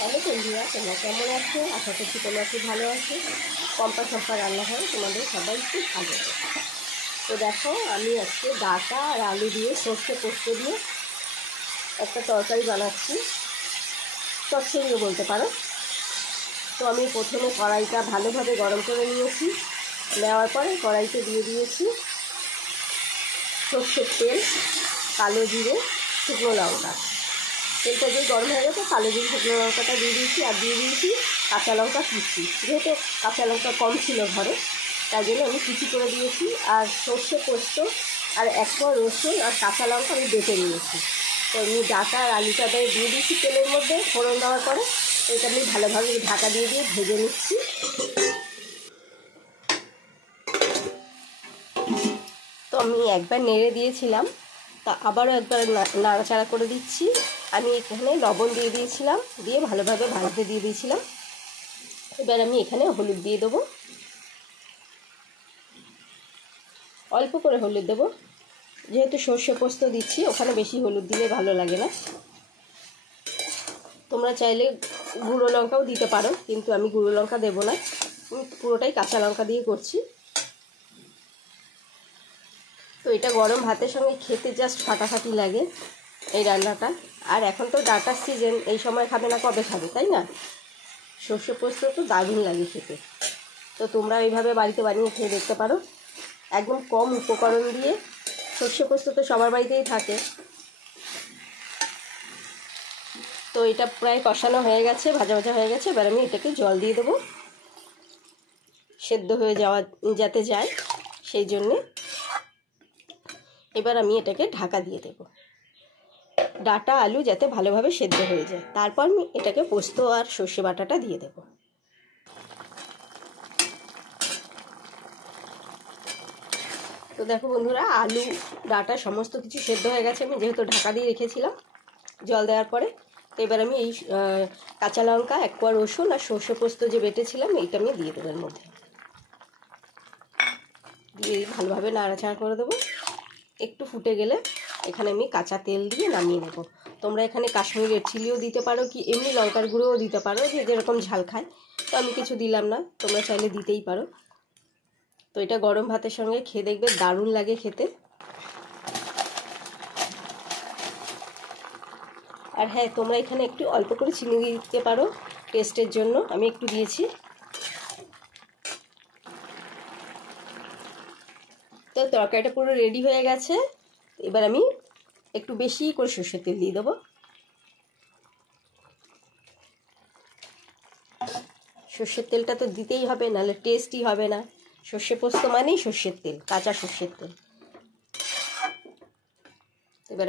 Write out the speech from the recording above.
Hello বন্ধুরা, তোমরা কেমন আছো? আশা করছি তোমরা খুব ভালো আছো। পম্পা সম্পা রান্নাঘরে তোমাদের সবাইকে স্বাগত। তো দেখো, আমি আজকে ডাঁটা আর আলু দিয়ে সর্ষে পোস্ত দিয়ে একটা তরকারি বানাচ্ছি, চচ্চড়িও বলতে পারো। তো আমি প্রথমে কড়াইটা ভালোভাবে গরম করে নিয়েছি। নেওয়ার পরে কড়াইতে দিয়ে দিয়েছি সর্ষের তেল, কালো জিরে, শুকনো লঙ্কা। তেলটা দিয়ে গরম হয়ে গেছে, কালো জিরে শুকনো লঙ্কাটা দিয়ে দিয়েছি আর দিয়ে দিয়েছি কাঁচা লঙ্কা কুচি। যেহেতু কাঁচা লঙ্কা কম ছিল ঘরে, তাই জন্য আমি কুচি করে দিয়েছি। আর সর্ষে পোস্ত আর এক কোয়া রসুন আর কাঁচা লঙ্কা আমি বেটে নিয়েছি। তো আমি ডাঁটা আর আলুটা দিয়ে দিয়েছি তেলের মধ্যে ফোড়ন দেওয়ার পরে। এটা আমি ভালোভাবে ঢাকা দিয়ে ভেজে নিচ্ছি। তো আমি একবার নেড়ে দিয়েছিলাম, তা আবারও একবার নাড়াচাড়া করে দিচ্ছি। আমি এখানে লবণ দিয়ে দিয়েছিলাম, দিয়ে ভালোভাবে ভাজতে দিয়ে দিয়েছিলাম। এবার আমি এখানে হলুদ দিয়ে দেবো, অল্প করে হলুদ দেবো। যেহেতু সর্ষে পোস্ত দিচ্ছি, ওখানে বেশি হলুদ দিলে ভালো লাগে না। তোমরা চাইলে গুঁড়ো লঙ্কাও দিতে পারো, কিন্তু আমি গুঁড়ো লঙ্কা দেবো না, পুরোটাই কাঁচা লঙ্কা দিয়ে করছি। তো এটা গরম ভাতের সঙ্গে খেতে জাস্ট ফাটাফাটি লাগে এই রান্নাটা। আর এখন তো ডাঁটার সিজন, এই সময় খাবে না কবে খাবে, তাই না? সর্ষে পোস্ত তো দারুণ লাগে খেতে। তো তোমরা এইভাবে বাড়িতে বানিয়ে খেয়ে দেখতে পারো। একদম কম উপকরণ দিয়ে, সর্ষে পোস্ত তো সবার বাড়িতেই থাকে। তো এটা প্রায় কষানো হয়ে গেছে, ভাজা ভাজা হয়ে গেছে। এবার আমি এটাকে জল দিয়ে দেবো, সেদ্ধ হয়ে যাতে যায় সেই জন্যে। এবার আমি এটাকে ঢাকা দিয়ে দেবো, ডাঁটা আলু যাতে ভালোভাবে সেদ্ধ হয়ে যায়। তারপর আমি এটাকে পোস্ত আর সর্ষে বাটাটা দিয়ে দেবো। তো দেখো বন্ধুরা, আলু ডাঁটা সমস্ত কিছু সেদ্ধ হয়ে গেছে। আমি যেহেতু ঢাকা দিয়ে রেখেছিলাম জল দেওয়ার পরে। তো এবার আমি এই কাঁচা লঙ্কা, এক কোয়া রসুন আর সর্ষে পোস্ত যে বেটেছিলাম, এইটা আমি দিয়ে দেবো এর মধ্যে। দিয়ে ভালোভাবে নাড়াচাড়া করে দেবো। একটু ফুটে গেলে এখানে আমি কাঁচা তেল দিয়ে নামিয়ে নেব। তোমরা এখানে কাশ্মীরি রেড চিলিও দিতে পারো, কি এমনি লঙ্কার গুঁড়োও দিতে পারো, যে যেরকম ঝাল খায়। তো আমি কিছু দিলাম না, তোমরা চাইলে দিতেই পারো। তো এটা গরম ভাতের সঙ্গে খেয়ে দেখবে দারুণ লাগে খেতে। আর হ্যাঁ, তোমরা এখানে একটু অল্প করে চিনি দিতে পারো টেস্টের জন্য, আমি একটু দিয়েছি। তো তরকারিটা পুরো রেডি হয়ে গেছে। এবার আমি একটু বেশি করে সর্ষের তেল দিয়ে দেবো। সর্ষের তেলটা তো দিতেই হবে, নাহলে টেস্টই হবে না। সর্ষে পোস্ত মানেই সর্ষের তেল, কাঁচা সর্ষের তেল। এবার